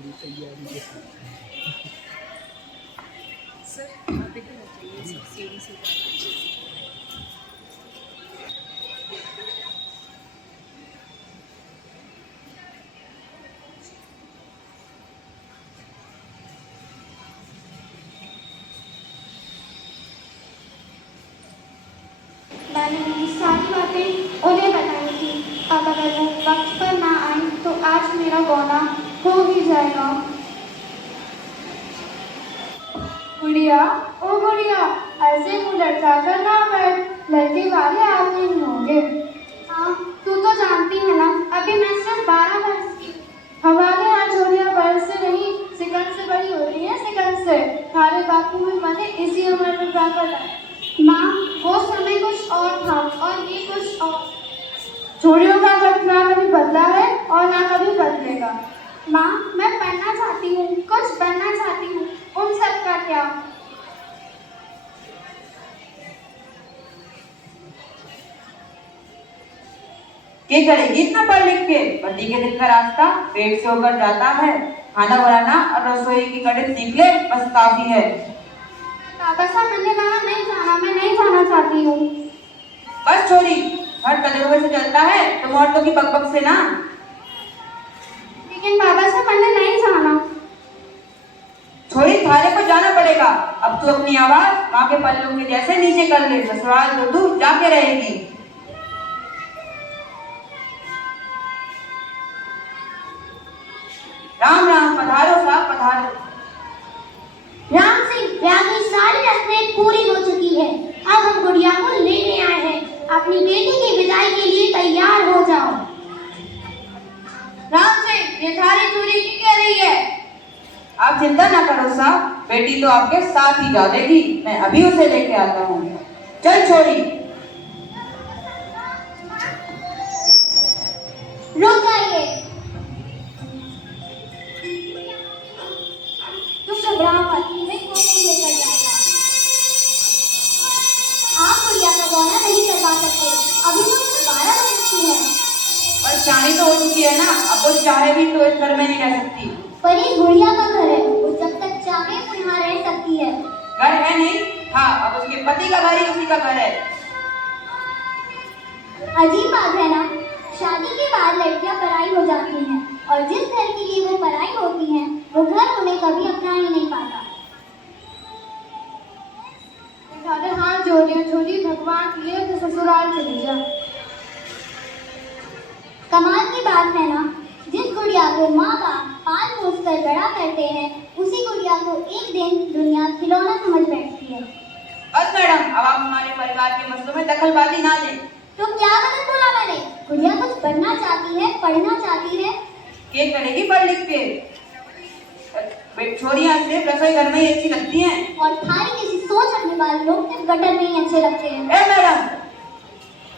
पूरी तैयारी के साथ। सर आप इधर आ जाइए, सब सीढ़ी से जाइए। मैंने उनकी सारी बातें उन्हें बताई थी। अब अगर वो वक्त पर ना आए तो आज मेरा गौना हो ही जाएगा। गुड़िया, ओ गुड़िया, ऐसे मुँह लटका कर ना बैठ, लड़के वाले आते ही होंगे। हाँ, तू तो जानती है ना, अभी मैं सिर्फ 12 वर्ष की। हमारे यहाँ छोरियाँ बरस से नहीं, सिकंद से बड़ी होती है, सिकंद से। हमारे बापू भी मने इसी उम्र में प्राप्त है। माँ, वो समय कुछ और था और ये कुछ और। छोरियों का वक्त ना कभी बदला है और ना कभी बदलेगा। माँ, मैं पढ़ना चाहती हूँ, कुछ बनना चाहती हूँ, उन सब का क्या? क्या करेगी इतना पढ़ लिख के? पति के दिल का रास्ता पेट से होकर जाता है। खाना बनाना और रसोई की कड़े सीख ले, बस काफी है। पापा साहब, मैंने कहा नहीं जाना, मैं नहीं जाना चाहती हूँ। बस छोरी, हर तजुर्बे से चलता है, तुम औरतों की बकबक से ना। लेकिन पापा साहब, मैंने नहीं जाना। छोरी, थाने पर जाना पड़ेगा। अब तू अपनी आवाज माँ के पल्लों के जैसे नीचे कर ले, ससुराल तो तू जाके रहेगी। राम राम, पधारो साहब, पधारो। राम सिंह, आपकी सारी रस्में पूरी हो चुकी है। अब हम गुड़िया को लेने आए हैं। अपनी बेटी की विदाई के लिए तैयार हो जाओ। राम सिंह, ये सारी चोरी की कह रही है? आप चिंता ना करो साहब, बेटी तो आपके साथ ही जाएगी। मैं अभी उसे लेके आता हूँ। चल छोरी। रुक जाइए। तुम घबराओ मत, मैं कोई नहीं लेकर जाएगा। आप गुड़िया का गौना नहीं करवा सकते, अभी तो उसमें 12 वर्ष की है। और शादी तो हो चुकी है ना, अब वो चाहे भी तो इस घर में नहीं रह सकती। पर ये गुड़िया का घर है, वो जब तक चाहे वो यहाँ रह सकती है। घर है नहीं? हाँ, अब उसके पति का घर ही उसी का घर है। अजीब बात है ना, शादी के बाद लड़कियां पराई हो जाती हैं और जिस घर के लिए वो पराई होती हैं, वो घर उन्हें कभी अपना ही नहीं पाता। सारे हाथ जोड़िए, छोड़ी भगवान के लिए तो ससुराल चली जा। कमाल की बात है ना, जिस गुड़िया को माँ बाप पाल पोस कर बड़ा करते हैं, उसी गुड़िया को एक दिन दुनिया खिलौना समझ बैठती है। बस मैडम, अब आप हमारे परिवार के मसलों में दखलबाजी ना दें। तो क्या गलत बोला मैंने? गुड़िया कुछ बनना चाहती है, पढ़ना चाहती है। क्या करेगी पढ़ लिख के? छोरियां सिर्फ रसोई घर में ही अच्छी लगती हैं। और थारी किसी सोच रखने वाले लोग सिर्फ गटर में ही अच्छे लगते हैं। ए मैडम,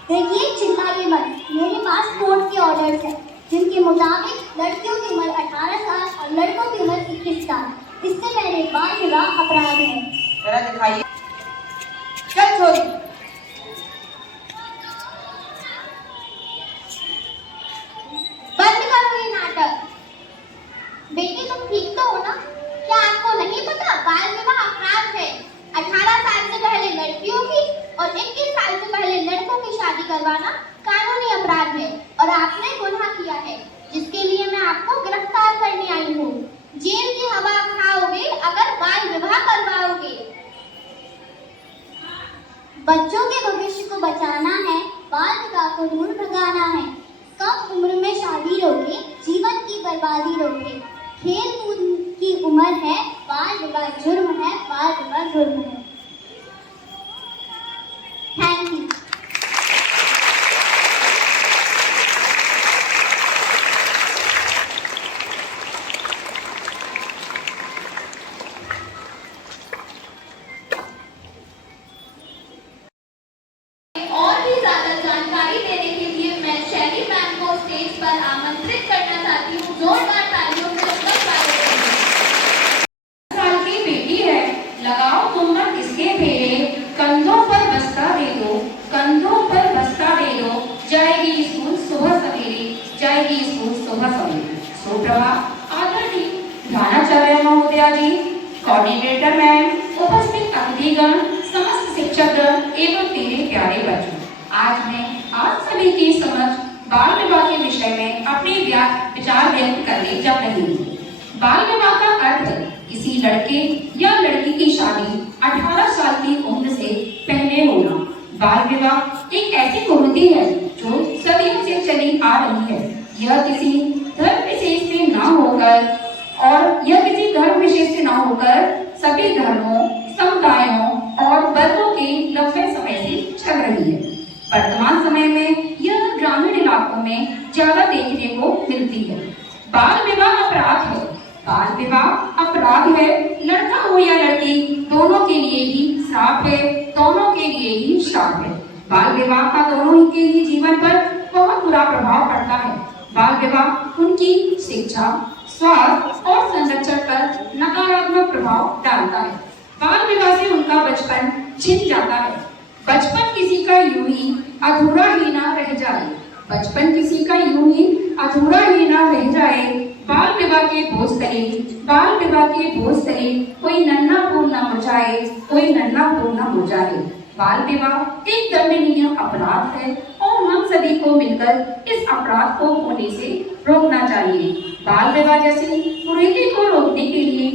देखिए, चिल्लाइए मत। मेरे पास कोर्ट के ऑर्डर्स हैं, जिनके मुताबिक लड़कियों की उम्र 18 साल और लड़कों की उम्र 21 साल। इससे पहले बाल विवाह अपराध है। जरा दिखाइए। चल छोरी। बंद करो ये नाटक। बेटी, तुम ठीक तो हो ना? क्या आपको नहीं पता बाल विवाह अपराध है? 18 साल से पहले लड़कियों की और 21 साल से पहले लड़कों की शादी करवाना कानूनी अपराध है और आपने गुनाह किया है, जिसके लिए मैं आपको गिरफ्तार करने आई हूँ। जेल की हवा खाओगे अगर बाल विवाह करवाओगे। बच्चों के भविष्य को बचाना है, बाल विवाह को दूर भगाना है। कम उम्र में शादी रोके, जीवन की बर्बादी रोके। खेल कूद की उम्र है, बाल विवाह जुर्म है, बाल विवाह जुर्म है। Thank you. और भी ज्यादा जानकारी देने के लिए मैं शैली मैम को स्टेज पर आमंत्रित करना चाहती हूँ। जोरदार तालियों से उनका स्वागत करें। साल की बेटी है, लगाओ तुम इसके फेरे, कंधों पर बस्ता दे दो, कंधों पर बस्ता दे दो। जाएगी स्कूल सुबह सवेरे, जाएगी स्कूल सुबह सवेरे। सुप्रभात आदरणीय विद्या जी, कोऑर्डिनेटर मैम, उपस्थित अतिथिगण, समस्त शिक्षकगण एवं मेरे प्यारे बच्चों, आज मैं आप सभी के समक्ष बाल विवाह के विषय में अपने विचार व्यक्त करने जा रही हूँ। बाल विवाह का अर्थ है किसी लड़के या लड़की की शादी 18 साल की उम्र से पहले होना। बाल विवाह एक ऐसी कुरीति है जो सदियों से चली आ रही है। यह किसी धर्म विशेष से न होकर सभी धर्मों, समुदायों और वर्गों के लंबे समय से चल रही है। वर्तमान समय में यह ग्रामीण इलाकों में ज्यादा देखने को मिलती है। बाल विवाह अपराध है। बाल विवाह अपराध है। लड़का हो या लड़की, दोनों के लिए ही श्राप है, दोनों के लिए ही श्राप है। बाल विवाह का दोनों ही के ही जीवन पर बहुत बुरा प्रभाव पड़ता है। बाल विवाह उनकी शिक्षा, स्वास्थ्य और संरक्षण पर नकारात्मक प्रभाव डालता है। बाल विवाह से उनका बचपन छिन जाता है। बचपन किसी का यूं ही अधूरा ही ना रह जाए। बचपन किसी का यूं ही अधूरा ही ना रह जाए। बाल विवाह के बोझ तले, बाल विवाह के बोझ तले कोई नन्हा फूल न मुरझाए, कोई नन्हा फूल न मुरझाए। बाल विवाह एक दंडनीय अपराध है और हम सभी को मिलकर इस अपराध को होने से रोकना चाहिए। बाल विवाह जैसी कुरीति को रोकने के लिए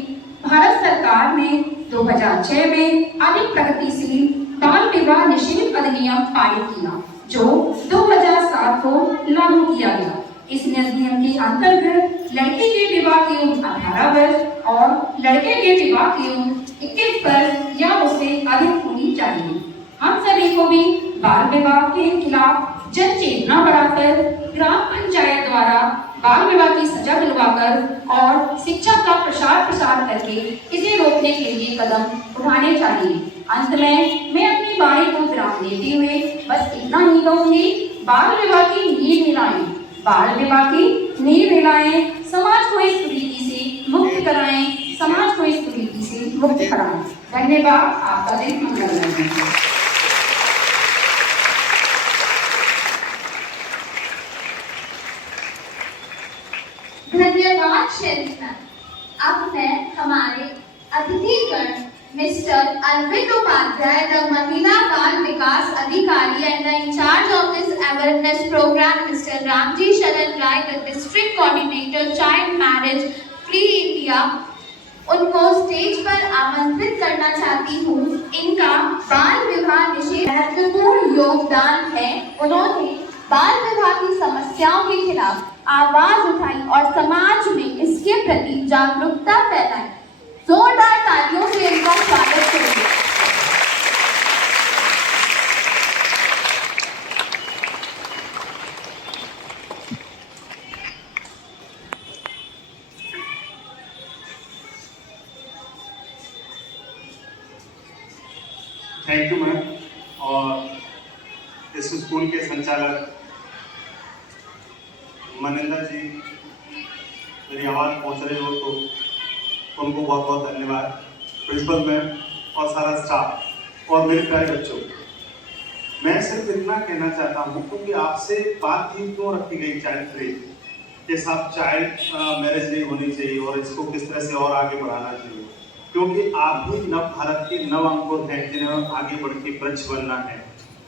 भारत सरकार ने 2006 में अधिक प्रगतिशील बाल विवाह निषेध अधिनियम पारित किया, जो 2007 को लागू किया गया। इस अधिनियम के अंतर्गत लड़की के विवाह की उम्र 18 वर्ष और लड़के के विवाह की उम्र 21 वर्ष या उससे अधिक होनी चाहिए। हम सभी को भी बाल विवाह के खिलाफ जन चेतना बढ़ाकर ग्राम पंचायत द्वारा बाल विवाह की सजा दिलवाकर और शिक्षा का प्रसार करके इसे रोकने के लिए कदम उठाने चाहिए। अंत में मैं अपनी वाणी को विराम देते हुए बस इतना ही कहूंगी, बाल विवाह की नींव हिलाएं, बाल विवाह की नींव हिलाएं, समाज को इस कुरीति से मुक्त कराएं, समाज को इस कुरीति से मुक्त कराएं। धन्यवाद। आपका दिन मंगलमय हो। धन्यवाद शेरिफ मैम। अब मैं हमारे अतिथिगण मिस्टर अरविंद उपाध्याय, द महिला बाल विकास अधिकारी and the incharge of this awareness programme, mister Ramji Sharan Rai, the district coordinator child marriage free India, उनको स्टेज पर आमंत्रित करना चाहती हूँ। इनका बाल विवाह निषेध महत्वपूर्ण योगदान है। उन्होंने बाल विवाह की समस्याओं के खिलाफ आवाज उठाई और समाज में इसके प्रति जागरूकता फैलाई। जोरदार तालियों से इनका स्वागत करें। Thank you ma'am. और इस स्कूल के संचालक मनिंदर जी, मेरी आवाज़ पहुंच रही हो तो उनको बहुत बहुत धन्यवाद। प्रिंसिपल मैम और सारा स्टाफ और मेरे प्यारे बच्चों, मैं सिर्फ इतना कहना चाहता हूं क्योंकि आपसे बात ही क्यों रखी गई चाइल्ड फ्री के साथ चाइल्ड मैरिज नहीं होनी चाहिए और इसको किस तरह से और आगे बढ़ाना चाहिए, क्योंकि आप भी नव भारत के नव अंकुर हैं जिन्हें आगे बढ़ के वृक्ष बनना है।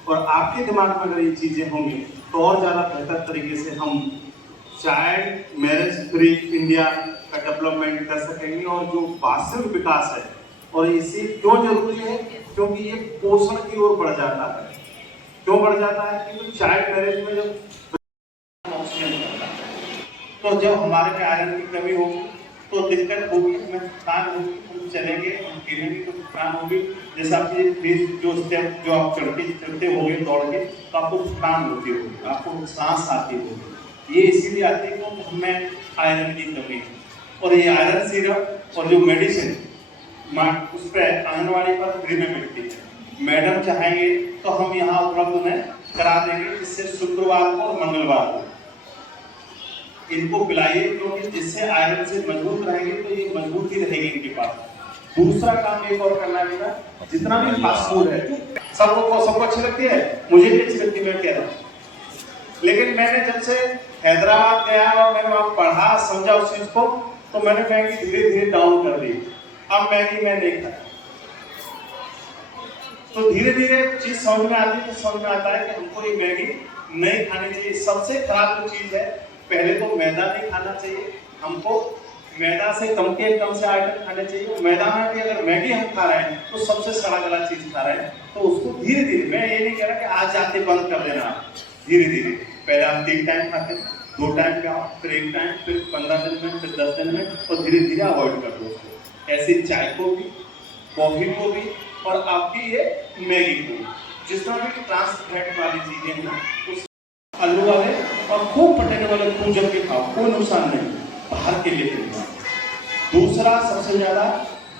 और आपके दिमाग में अगर ये चीज़ें होंगी तो और ज़्यादा बेहतर तरीके से हम चाइल्ड मैरिज फ्री इंडिया का डेवलपमेंट कर सकेंगे। और जो वास्तविक विकास है, और इसी क्यों जरूरी है, क्योंकि ये पोषण की ओर बढ़ जाता है। क्यों बढ़ जाता है? क्योंकि चाइल्ड मैरिज में जब तो जब हमारे में आयरन की कमी होगी तो दिक्कत होगी, हमें थकान होगी, हम चलेंगे, हम खेलेंगे तो थकान होगी। जैसे आपकी जो स्टेप जो आप चढ़ते होंगे दौड़ के, तो आपको थकान होती होगी, आपको सांस आती होगी। ये इसीलिए आती है क्योंकि हमें आयरन की कमी है। और ये आयरन सिरप और जो मेडिसिन उस पर आंगनवाड़ी पर फ्री में मिलती है। मैडम चाहेंगे तो हम यहाँ उपलब्ध उन्हें करा देंगे, जिससे शुक्रवार को और मंगलवार को इनको पिलाइए, क्योंकि जिससे आयरन से मजबूत रहेंगे तो ये मजबूती रहेगी इनके पास। दूसरा काम एक और करना है, जितना भी फास्ट फूड है सबको अच्छी लगती है, मुझे भी अच्छी लगती है, मैं कह रहा हूँ। लेकिन मैंने जब से हैदराबाद गया और मैंने वहाँ पढ़ा समझा उस चीज को, तो मैंने मैगी धीरे धीरे डाउन कर दी। अब मैगी मैं नहीं खाता। तो धीरे धीरे चीज समझ में आती है, तो समझ में आता है कि हमको ये मैगी नहीं खानी चाहिए। सबसे खराब जो चीज है, पहले तो मैदा नहीं खाना चाहिए हमको, मैदा से कम से आइटम खाने चाहिए। मैदा में भी अगर मैगी हम खा रहे हैं तो सबसे सड़ा गला चीज खा रहे हैं, तो उसको धीरे धीरे, मैं ये नहीं कह रहा कि आज जाते बंद कर देना, धीरे धीरे पहले आप 3 टाइम खाते, 2 टाइम खाओ, फिर 1 टाइम, फिर 15 दिन में, फिर 10 दिन में, और धीरे धीरे अवॉइड कर दो उसको। ऐसे चाय को भी, कॉफी को भी, और आपकी ये मैगी को, जितना भी ट्रांस फैट वाली चीजें हैं ना, उस आलू वाले और खूब पटेने वाले खूब जम के खाओ, कोई नुकसान नहीं, बाहर के लिए खाओ। दूसरा सबसे ज्यादा,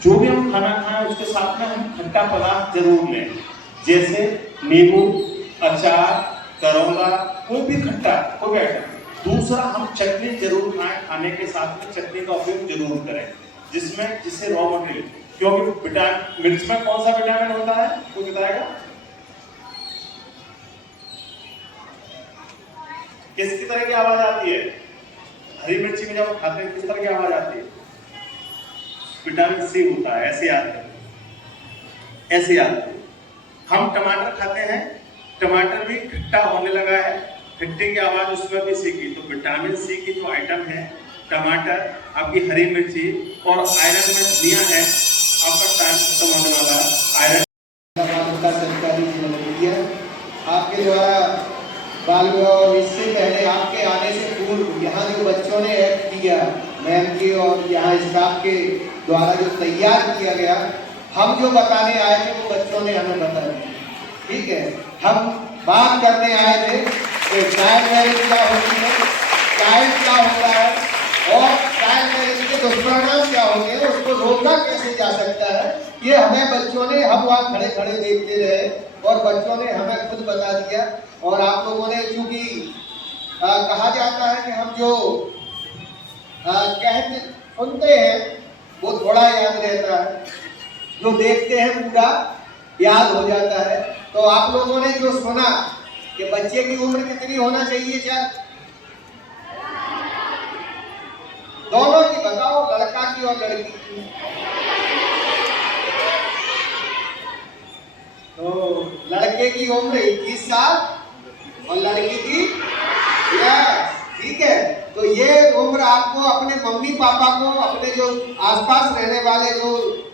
जो भी हम खाना खाएं उसके साथ में हम खट्टा पदार्थ जरूर लें, जैसे नींबू, अचार, करौंदा, कोई भी खट्टा, कोई भी आइटम। दूसरा, हम चटनी जरूर खाएं, खाने के साथ में चटनी का उपयोग जरूर करें, जिससे रॉ मटेरियल, क्योंकि विटामिन, मिर्च में कौन सा विटामिन होता है वो बताएगा? किस तरह की आवाज आती है? हरी मिर्ची में जब खाते हैं किस तरह की आवाज आती है? विटामिन सी होता है, ऐसे याद करें, ऐसे याद करें। हम टमाटर खाते हैं, टमाटर भी खट्टा होने लगा है, खट्टे की आवाज उसमें भी सीखी, तो विटामिन सी की जो आइटम है, टमाटर, आपकी हरी मिर्ची और आयरन में धनिया है। आपका टाइम खत्म होने वाला है। आयरन आपके द्वारा बाल विवाह और इससे पहले आपके आने से पूर्व यहाँ जो बच्चों ने एक्ट किया, मैम की और यहाँ स्टाफ के द्वारा जो तैयार किया गया, हम जो बताने आए थे वो बच्चों ने हमें बता दिया। ठीक है, हम बात करने आए थे कि चाइल्ड मैरिज क्या होती है, चाइल्ड क्या होता है, और चाइल्ड मैरिज के दुष्परिणाम क्या होते हैं, उसको रोका कैसे जा सकता है। ये हमें बच्चों ने, हम वहाँ खड़े खड़े देखते रहे और बच्चों ने हमें खुद बता दिया। और आप लोगों ने, चूंकि कहा जाता है कि हम जो कहते सुनते हैं वो थोड़ा याद रहता है, जो देखते हैं पूरा याद हो जाता है। तो आप लोगों ने जो सुना कि बच्चे की उम्र कितनी होना चाहिए, क्या दोनों की बताओ, लड़का की और लड़की की? तो लड़के की उम्र 21 साल और लड़की की, ठीक है। तो ये उम्र आपको अपने मम्मी पापा को, अपने जो आसपास रहने वाले जो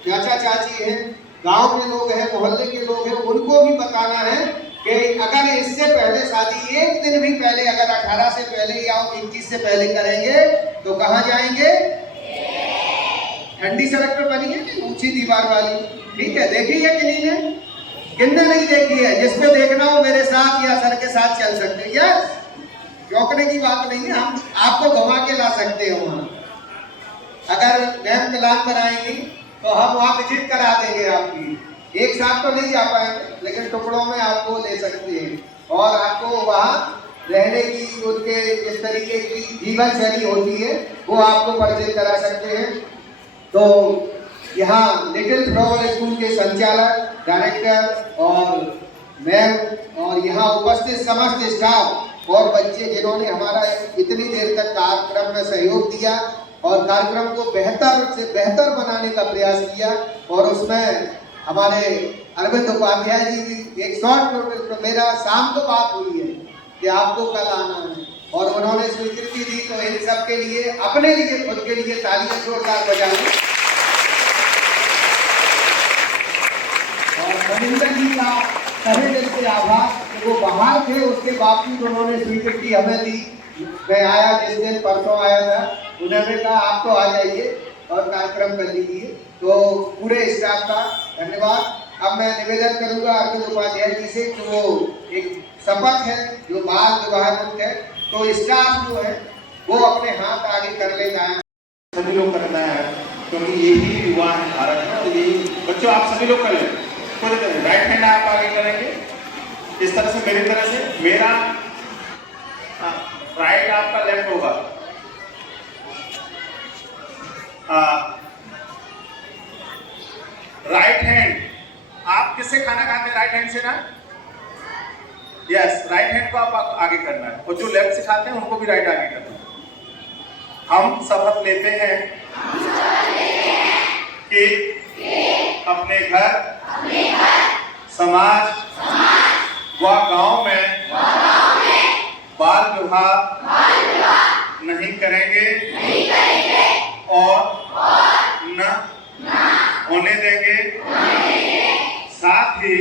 चाचा चाची हैं, गांव के लोग हैं, मोहल्ले के लोग हैं, उनको भी बताना है कि अगर इससे पहले शादी, एक दिन भी पहले, अगर 18 से पहले या 21 से पहले करेंगे तो कहाँ जाएंगे? ठंडी सड़क पे बनी है ऊंची दीवार वाली, ठीक है, देखी है कि नहीं है? किन्ने नहीं देखी है? जिसको देखना हो मेरे साथ या सर के साथ चल सकते हैं। यस, चौंकने की बात नहीं है, हम आपको घुमा के ला सकते हैं वहाँ। अगर मैम प्लान बनाएंगी तो हम वहाँ विजिट करा देंगे आपकी। एक साथ तो नहीं जा पाएंगे, लेकिन टुकड़ों में आपको ले सकते हैं और आपको वहाँ रहने की, उनके जिस तरीके की जीवन शैली होती है वो आपको परिचित करा सकते हैं। तो यहाँ लिटिल फ्लावर स्कूल के संचालक, डायरेक्टर और मैम और यहाँ उपस्थित समस्त स्टाफ और बच्चे जिन्होंने हमारा इतनी देर तक कार्यक्रम में सहयोग दिया और कार्यक्रम को बेहतर से बेहतर बनाने का प्रयास किया, और उसमें हमारे अरविंद उपाध्याय जी भी एक शॉर्ट नोटिस पर, मेरा शाम को बात हुई है कि आपको कल आना है और उन्होंने स्वीकृति दी, तो इन सब के लिए, अपने लिए, खुद के लिए तालियां जोरदार बजाएं। और रविंद्र जी का तहे दिल से आभार कि वो बाहर थे, उसके बावजूद उन्होंने स्वीकृति हमें दी। मैं आया जिस दिन, परसों आया था, उन्होंने कहा आप तो आ जाइए और कार्यक्रम कर लीजिए। तो पूरे स्टाफ का धन्यवाद। अब मैं निवेदन करूंगा अरविंद उपाध्याय जी से कि वो एक शपथ है जो बाल विवाह मुक्त है, तो स्टाफ जो है वो अपने हाथ आगे कर लेना है, सभी लोग करना है, क्योंकि यही युवा है भारत में। और यही बच्चों, आप सभी लोग कर लें, राइट हैंड आप आगे करेंगे इस तरह से, मेरी तरह से, मेरा राइट आपका लेफ्ट होगा। राइट हैंड, आप किससे खाना खाते हैं? राइट हैंड से ना? यस, राइट हैंड को आप आगे करना है, और जो लेफ्ट से खाते हैं उनको भी राइट आगे करना है। हम शपथ लेते हैं कि अपने घर, समाज व गांव में बाल विवाह नहीं करेंगे और न होने देंगे। साथ ही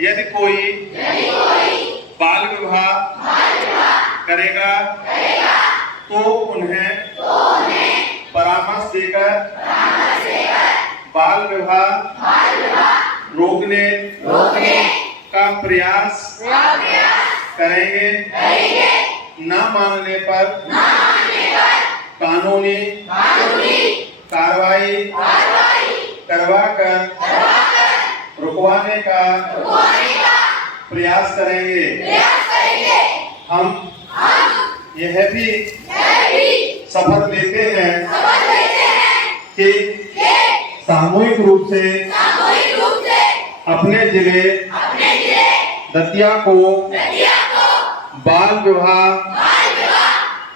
यदि कोई बाल विवाह करेगा तो उन्हें परामर्श देकर बाल विवाह रोकने का प्रयास करेंगे। न मानने पर कानूनी कार्रवाई करवाकर रुकवाने का प्रयास करेंगे। हम यह भी शपथ लेते हैं कि सामूहिक रूप से अपने जिले दतिया को बाल विवाह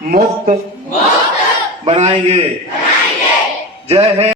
मुक्त बनाएंगे। जय हिंद।